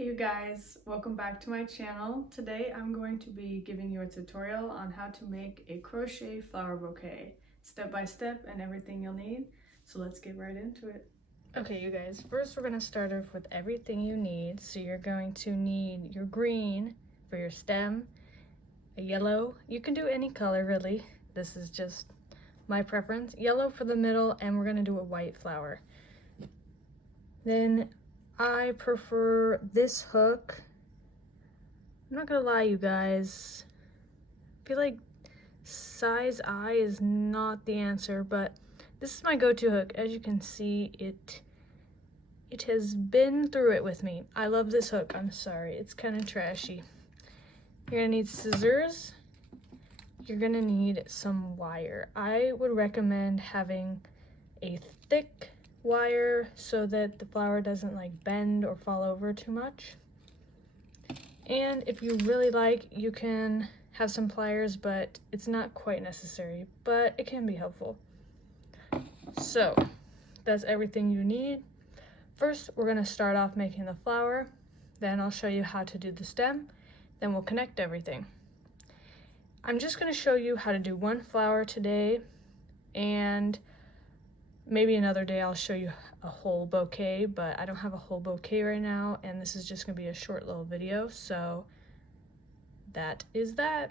Hey you guys, welcome back to my channel. Today I'm going to be giving you a tutorial on how to make a crochet flower bouquet, step by step and everything you'll need. So let's get right into it. Okay, you guys, first we're going to start off with everything you need. So you're going to need your green for your stem, a yellow. You can do any color really. This is just my preference. Yellow for the middle, and we're going to do a white flower. Then I prefer this hook. I'm not gonna lie, you guys. I feel like size I is not the answer, but this is my go-to hook. As you can see, it has been through it with me. I love this hook. I'm sorry, it's kind of trashy. You're gonna need scissors. You're gonna need some wire. I would recommend having a thick wire so that the flower doesn't like bend or fall over too much. And if you really like, you can have some pliers, but it's not quite necessary, but it can be helpful. So that's everything you need. First, we're going to start off making the flower, then I'll show you how to do the stem, then we'll connect everything. I'm just going to show you how to do one flower today, and maybe another day I'll show you a whole bouquet, but I don't have a whole bouquet right now, and this is just going to be a short little video, so that is that.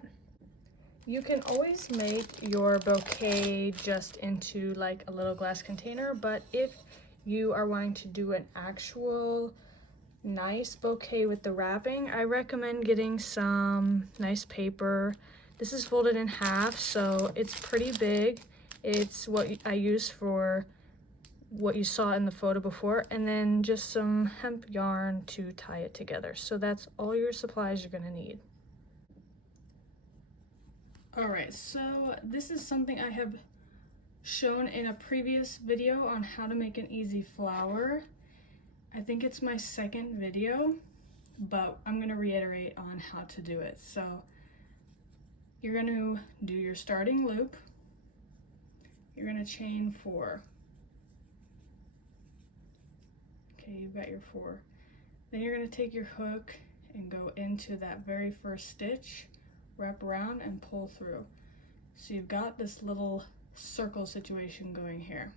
You can always make your bouquet just into like a little glass container, but if you are wanting to do an actual nice bouquet with the wrapping, I recommend getting some nice paper. This is folded in half, so it's pretty big. It's what I use for what you saw in the photo before, and then just some hemp yarn to tie it together. So that's all your supplies you're gonna need. Alright, so this is something I have shown in a previous video on how to make an easy flower. I think it's my second video, but I'm going to reiterate on how to do it. So you're going to do your starting loop. You're going to chain 4. Okay, you've got your 4. Then you're going to take your hook and go into that very first stitch, wrap around and pull through. So you've got this little circle situation going here.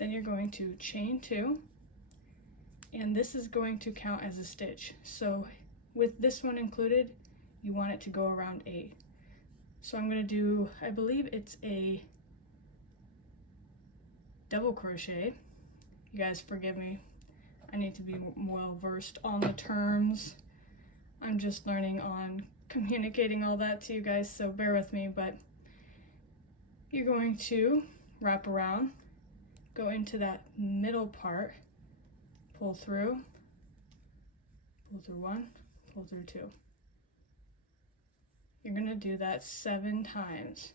Then you're going to chain 2, and this is going to count as a stitch. So with this one included, you want it to go around 8. So I'm going to do, I believe it's a double crochet. You guys forgive me, I need to be well versed on the terms. I'm just learning on communicating all that to you guys, so bear with me. But you're going to wrap around, go into that middle part, pull through 1, pull through 2. You're going to do that 7 times.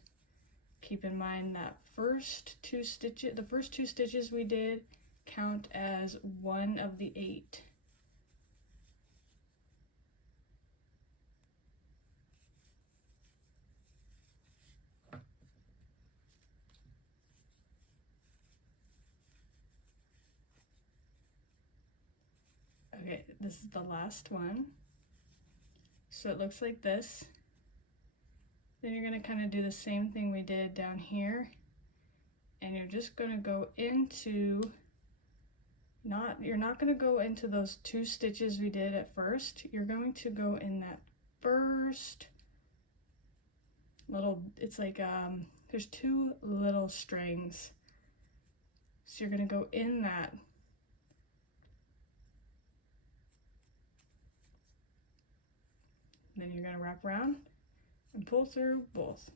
Keep in mind that the first 2 stitches we did count as one of the 8. Okay, this is the last one. So it looks like this. Then you're going to kind of do the same thing we did down here, and you're just going to go into, you're not going to go into those 2 stitches we did at first. You're going to go in that first little, it's like there's 2 little strings, so you're going to go in that. Then you're going to wrap around and pull through both.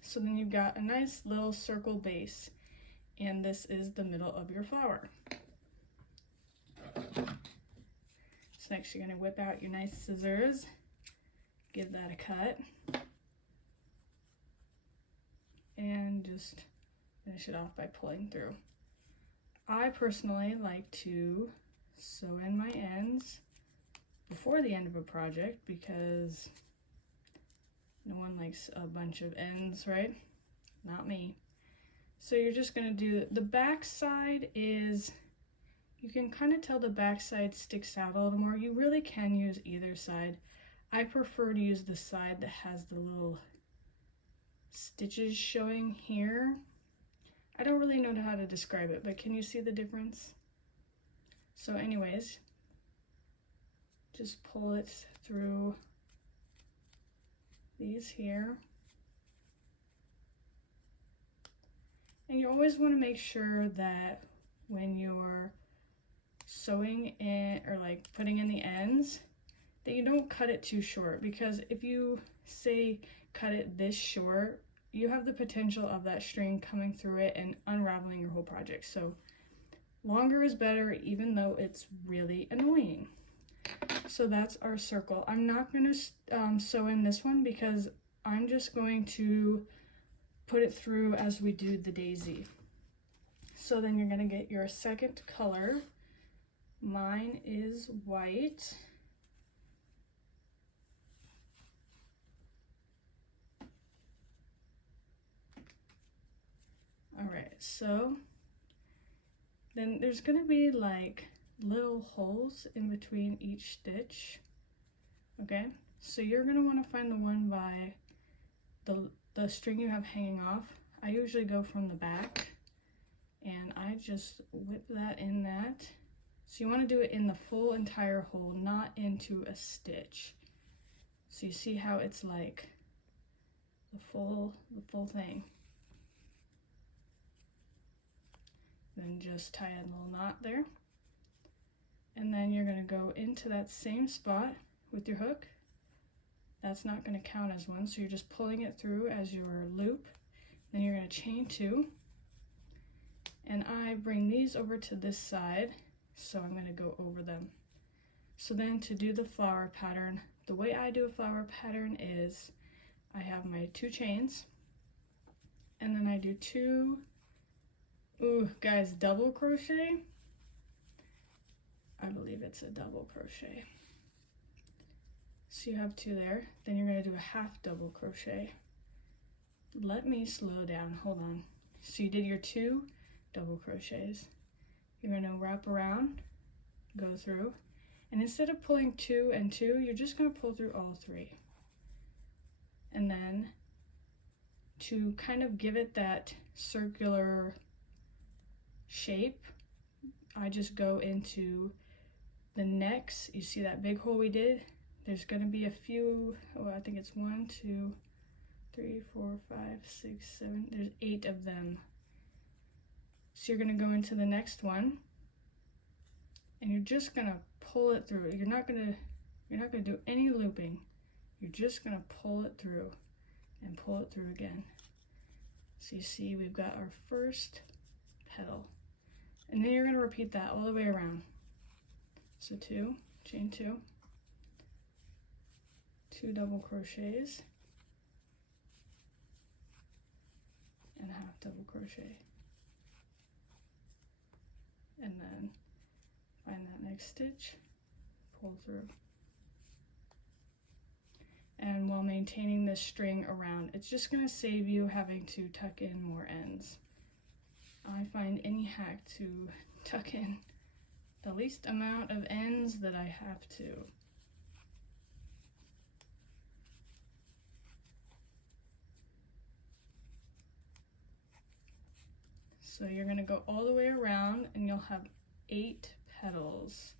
So then you've got a nice little circle base, and this is the middle of your flower. So next you're going to whip out your nice scissors, give that a cut, and just finish it off by pulling through. I personally like to sew in my ends before the end of a project because no one likes a bunch of ends, right? Not me. So you're just going to do the back side is you can kind of tell the back side sticks out a little more. You really can use either side. I prefer to use the side that has the little stitches showing here. I don't really know how to describe it, but can you see the difference? So anyways, just pull it through these here. And you always want to make sure that when you're sewing in, or like putting in the ends, that you don't cut it too short, because if you say cut it this short, you have the potential of that string coming through it and unraveling your whole project. So longer is better, even though it's really annoying. So that's our circle. I'm not going to sew in this one because I'm just going to put it through as we do the daisy. So then you're going to get your second color. Mine is white. All right, so then there's going to be like little holes in between each stitch. Okay, so you're going to want to find the one by the string you have hanging off. I usually go from the back, and I just whip that in that. So you want to do it in the full entire hole, not into a stitch. So you see how it's like the full thing. Then just tie a little knot there. And then you're going to go into that same spot with your hook. That's not going to count as one, so you're just pulling it through as your loop. Then you're going to chain 2. And I bring these over to this side, so I'm going to go over them. So then to do the flower pattern, the way I do a flower pattern is I have my 2 chains, and then I do 2, ooh guys, double crochet. I believe it's a double crochet. So you have 2 there. Then you're going to do a half double crochet. Let me slow down, hold on. So you did your 2 double crochets. You're going to wrap around, go through, and instead of pulling 2 and 2, you're just going to pull through all 3. And then to kind of give it that circular shape, I just go into the necks. You see that big hole we did? There's going to be a few, oh, I think it's 1, 2, 3, 4, 5, 6, 7, there's 8 of them. So you're going to go into the next one, and you're just going to pull it through. You're not going to do any looping. You're just going to pull it through and pull it through again. So you see we've got our first petal. And then you're going to repeat that all the way around. So 2, chain 2, 2 double crochets, and a half double crochet. And then find that next stitch, pull through. And while maintaining this string around, it's just going to save you having to tuck in more ends. I find any hack to tuck in the least amount of ends that I have to. So you're going to go all the way around, and you'll have 8 petals.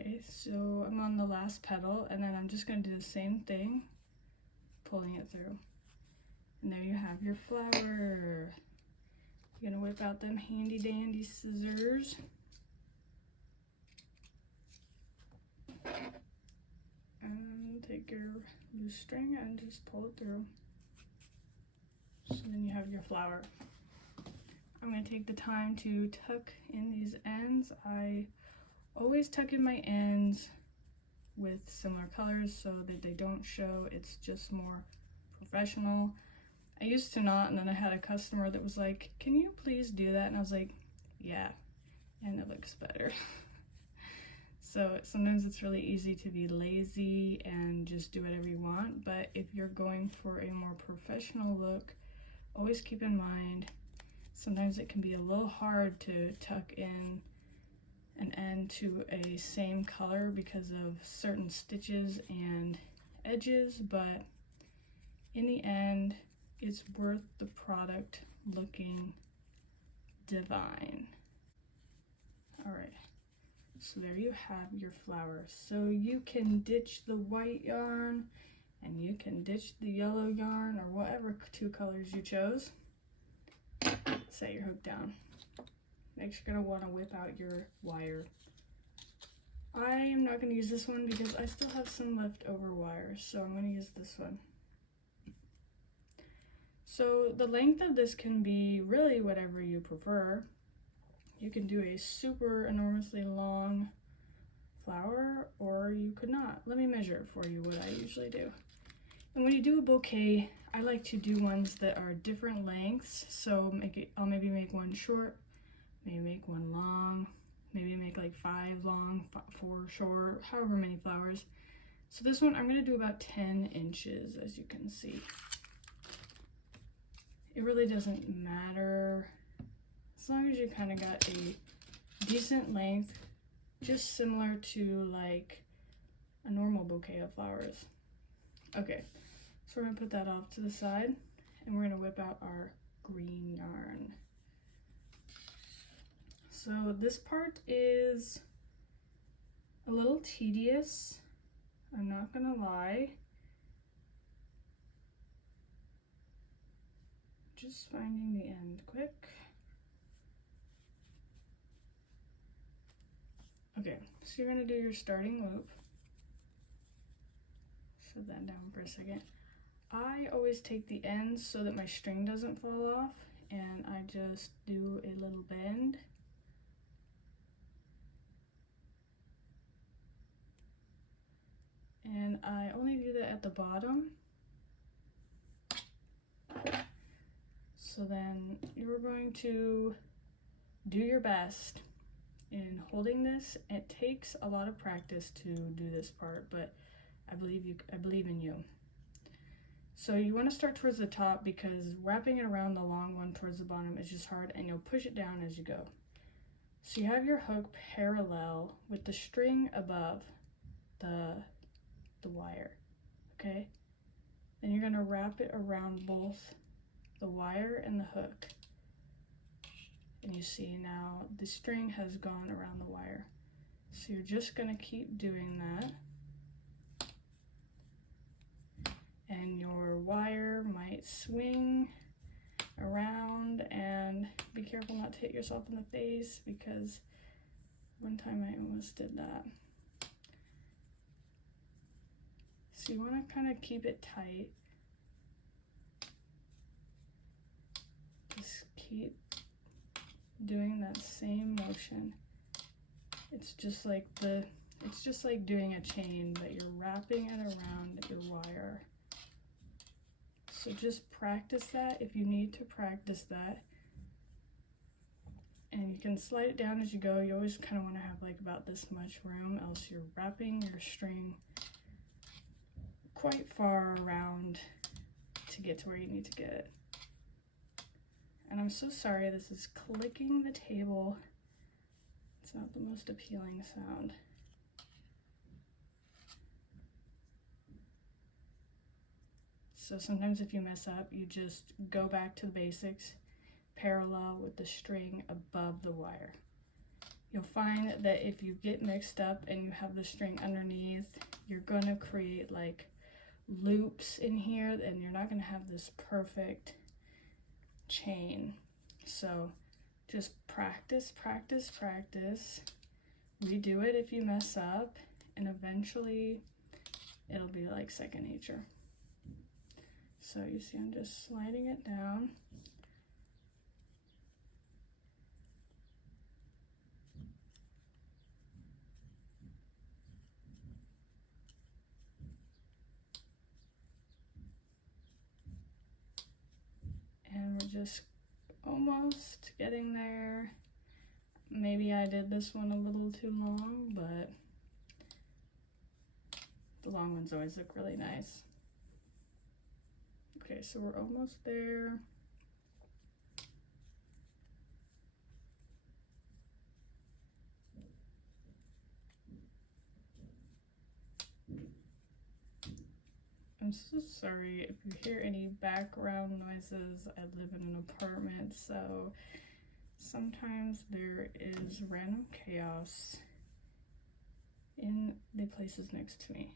Okay, so I'm on the last petal, and then I'm just going to do the same thing, pulling it through. And there you have your flower. You're going to whip out them handy dandy scissors. And take take your loose string and just pull it through. So then you have your flower. I'm going to take the time to tuck in these ends. I always tuck in my ends with similar colors so that they don't show. It's just more professional. I used to not, and then I had a customer that was like, "Can you please do that?" And I was like, "Yeah," and it looks better. So sometimes it's really easy to be lazy and just do whatever you want, but if you're going for a more professional look, always keep in mind sometimes it can be a little hard to tuck in an end to a same color because of certain stitches and edges, but in the end it's worth the product looking divine. All right, so there you have your flower. So you can ditch the white yarn and you can ditch the yellow yarn or whatever two colors you chose. Set your hook down. Next, you're going to want to whip out your wire. I am not going to use this one because I still have some leftover wire, so I'm going to use this one. So the length of this can be really whatever you prefer. You can do a super enormously long flower, or you could not. Let me measure for you what I usually do. And when you do a bouquet, I like to do ones that are different lengths. So I'll maybe make one short, maybe make one long, maybe make like 5 long, 4 short, however many flowers. So this one I'm going to do about 10 inches, as you can see. It really doesn't matter as long as you kind of got a decent length, just similar to like a normal bouquet of flowers. Okay, so we're going to put that off to the side and we're going to whip out our green yarn. So this part is a little tedious, I'm not going to lie. Just finding the end quick. Okay, so you're going to do your starting loop. Set that down for a second. I always take the ends so that my string doesn't fall off, and I just do a little bend. And I only do that at the bottom. So then you're going to do your best in holding this. It takes a lot of practice to do this part, but I believe in you. So you want to start towards the top because wrapping it around the long one towards the bottom is just hard, and you'll push it down as you go. So you have your hook parallel with the string above the wire, okay? Then you're going to wrap it around both the wire and the hook. And you see now the string has gone around the wire. So you're just going to keep doing that. And your wire might swing around, and be careful not to hit yourself in the face because one time I almost did that. So you want to kind of keep it tight. Just keep doing that same motion. It's just like doing a chain, but you're wrapping it around your wire. So just practice that if you need to practice that. And you can slide it down as you go. You always kind of want to have like about this much room, else you're wrapping your string quite far around to get to where you need to get it. And I'm so sorry, this is clicking the table. It's not the most appealing sound. So sometimes if you mess up, you just go back to the basics, parallel with the string above the wire. You'll find that if you get mixed up and you have the string underneath, you're gonna create like loops in here and you're not gonna have this perfect chain. So just practice, practice, practice. Redo it if you mess up, and eventually it'll be like second nature. So you see I'm just sliding it down. And we're just almost getting there. Maybe I did this one a little too long, but the long ones always look really nice. Okay, so we're almost there. I'm so sorry if you hear any background noises. I live in an apartment, so sometimes there is random chaos in the places next to me.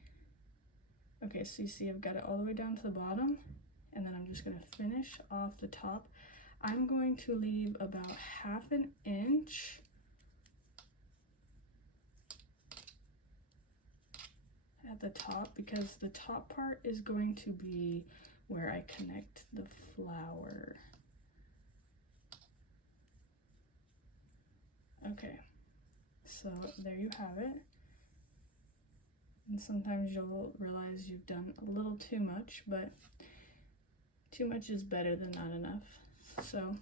Okay, so you see I've got it all the way down to the bottom, and then I'm just going to finish off the top. I'm going to leave about 1/2 inch at the top, because the top part is going to be where I connect the flower. Okay, so there you have it. And sometimes you'll realize you've done a little too much, but too much is better than not enough. So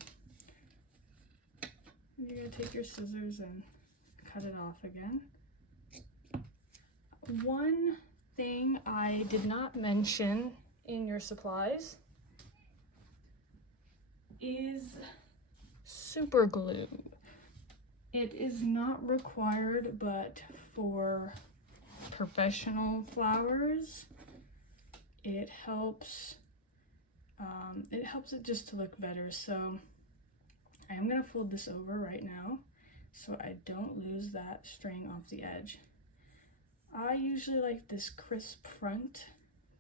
you're gonna take your scissors and cut it off again. One thing I did not mention in your supplies is super glue. It is not required, but for professional flowers, it helps it just to look better. So I'm gonna fold this over right now so I don't lose that string off the edge. I usually like this crisp front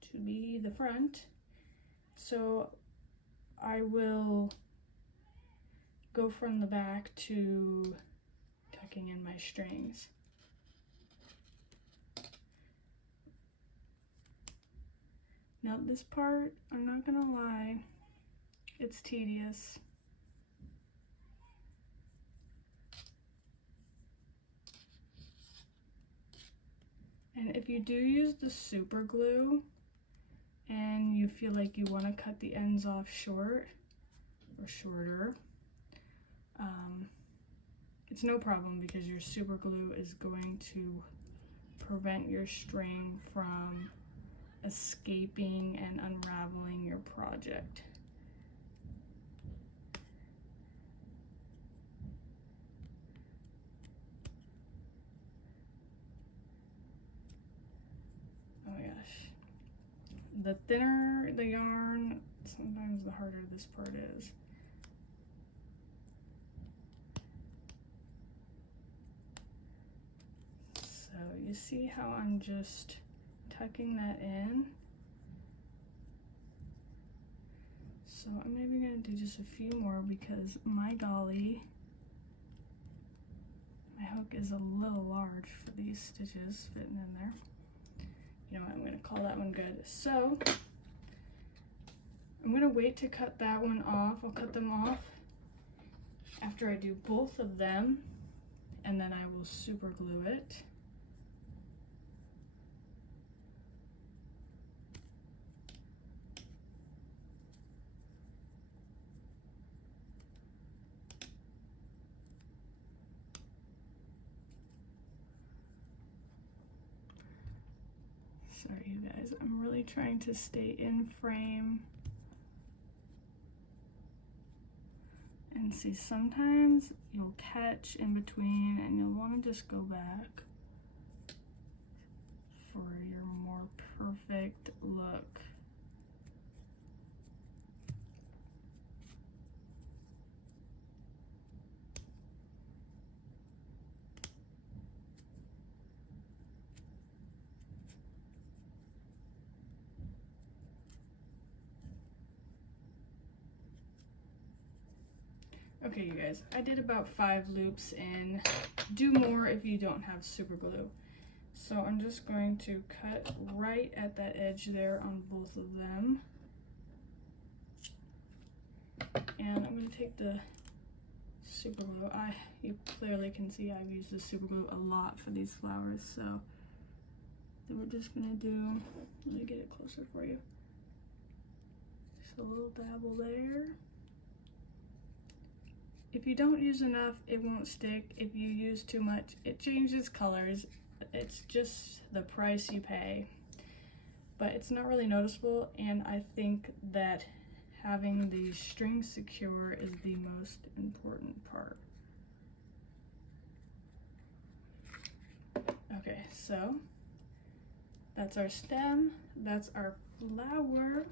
to be the front, so I will go from the back to tucking in my strings. Now this part, I'm not gonna lie, it's tedious. And if you do use the super glue and you feel like you want to cut the ends off short or shorter, it's no problem, because your super glue is going to prevent your string from escaping and unraveling your project. Oh my gosh. The thinner the yarn, sometimes the harder this part is. So you see how I'm just tucking that in? So I'm maybe gonna do just a few more, because my golly, my hook is a little large for these stitches fitting in there. You know what, I'm gonna call that one good. So I'm gonna wait to cut that one off. I'll cut them off after I do both of them, and then I will super glue it. Sorry you guys, I'm really trying to stay in frame. And see, sometimes you'll catch in between and you'll want to just go back for your more perfect look. Okay, you guys, I did about 5 loops in. Do more if you don't have super glue. So I'm just going to cut right at that edge there on both of them. And I'm going to take the super glue. You clearly can see I've used the super glue a lot for these flowers, so then we're just going to do, let me get it closer for you. Just a little dabble there. If you don't use enough, it won't stick. If you use too much, it changes colors. It's just the price you pay. But it's not really noticeable, and I think that having the string secure is the most important part. Okay, so that's our stem, that's our flower.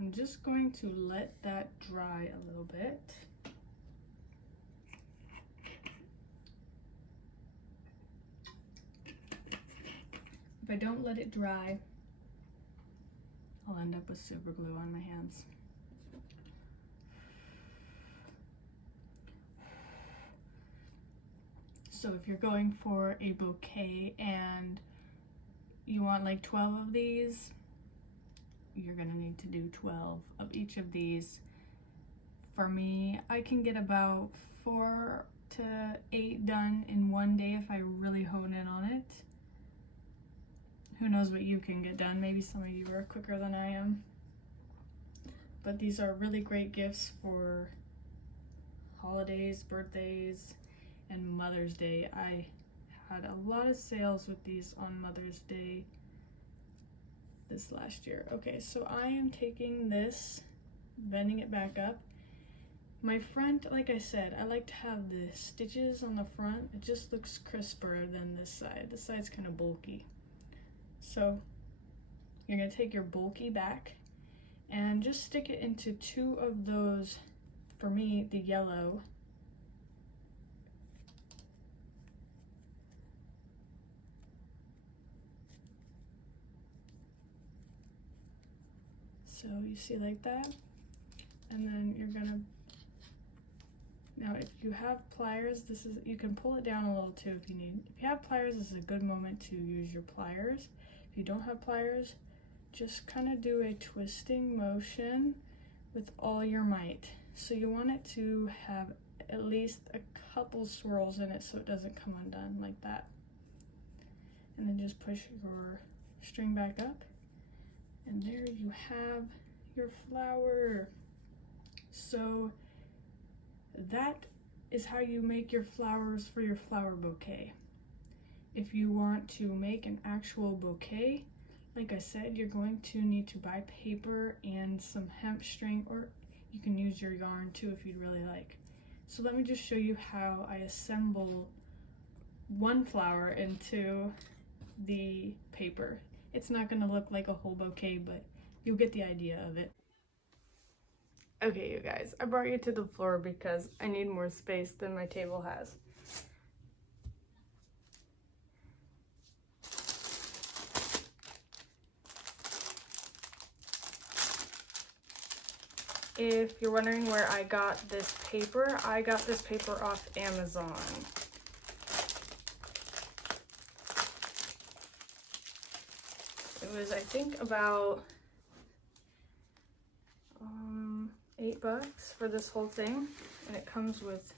I'm just going to let that dry a little bit. If I don't let it dry, I'll end up with super glue on my hands. So if you're going for a bouquet and you want like 12 of these, you're gonna need to do 12 of each of these. For me, I can get about 4 to 8 done in one day if I really hone in on it. Who knows what you can get done? Maybe some of you are quicker than I am. But these are really great gifts for holidays, birthdays, and Mother's Day. I had a lot of sales with these on Mother's Day this last year. Okay, so I am taking this, bending it back up. My front, like I said, I like to have the stitches on the front. It just looks crisper than this side. This side's kind of bulky. So you're going to take your bulky back and just stick it into 2 of those, for me, the yellow. So you see like that, and then you're going to, now if you have pliers, you can pull it down a little too if you need. If you have pliers, this is a good moment to use your pliers. If you don't have pliers, just kind of do a twisting motion with all your might. So you want it to have at least a couple swirls in it so it doesn't come undone like that. And then just push your string back up, and there you have your flower. So that is how you make your flowers for your flower bouquet. If you want to make an actual bouquet, like I said, you're going to need to buy paper and some hemp string, or you can use your yarn too if you'd really like. So let me just show you how I assemble one flower into the paper. It's not going to look like a whole bouquet, but you'll get the idea of it. Okay, you guys, I brought you to the floor because I need more space than my table has. If you're wondering where I got this paper, I got this paper off Amazon. It was, I think, about $8 for this whole thing, and it comes with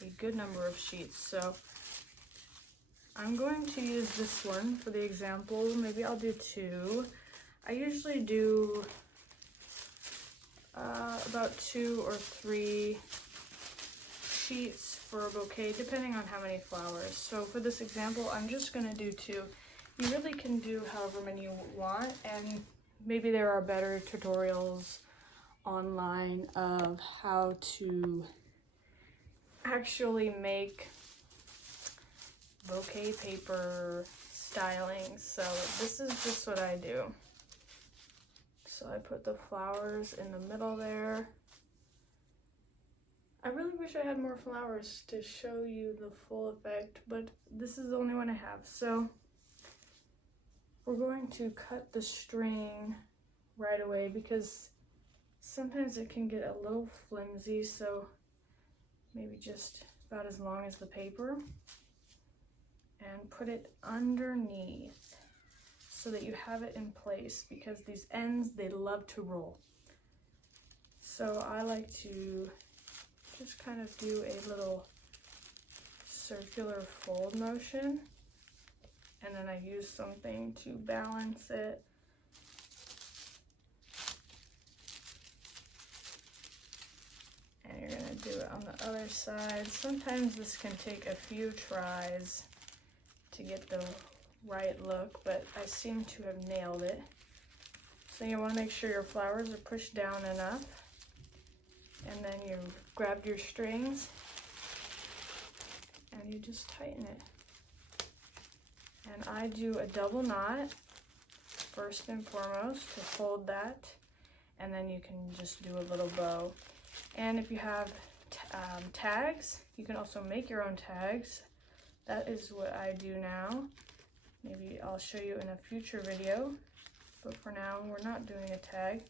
a good number of sheets. So I'm going to use this one for the example. Maybe I'll do 2. I usually do about 2 or 3 sheets for a bouquet, depending on how many flowers. So for this example, I'm just going to do 2. You really can do however many you want, and maybe there are better tutorials online of how to actually make bouquet paper styling. So this is just what I do. So I put the flowers in the middle there. I really wish I had more flowers to show you the full effect, but this is the only one I have. So we're going to cut the string right away because sometimes it can get a little flimsy, so maybe just about as long as the paper, and put it underneath so that you have it in place, because these ends, they love to roll. So I like to just kind of do a little circular fold motion, and then I use something to balance it. And you're gonna do it on the other side. Sometimes this can take a few tries to get the right look, but I seem to have nailed it. So you want to make sure your flowers are pushed down enough, and then you grab your strings and you just tighten it. And I do a double knot first and foremost to hold that, and then you can just do a little bow. And if you have tags, you can also make your own tags. That is what I do now. Maybe I'll show you in a future video, but for now we're not doing a tag.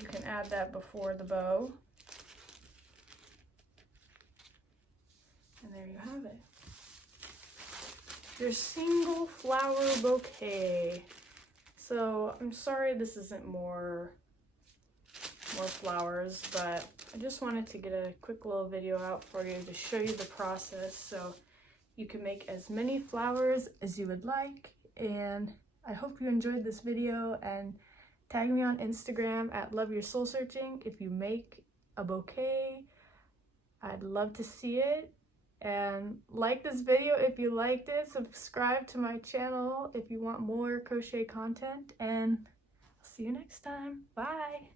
You can add that before the bow. And there you have it. Your single flower bouquet. So I'm sorry this isn't more flowers, but I just wanted to get a quick little video out for you to show you the process so you can make as many flowers as you would like. And I hope you enjoyed this video, and tag me on Instagram at loveyoursoulsearching if you make a bouquet. I'd love to see it. And like this video if you liked it. Subscribe to my channel if you want more crochet content, and I'll see you next time. Bye!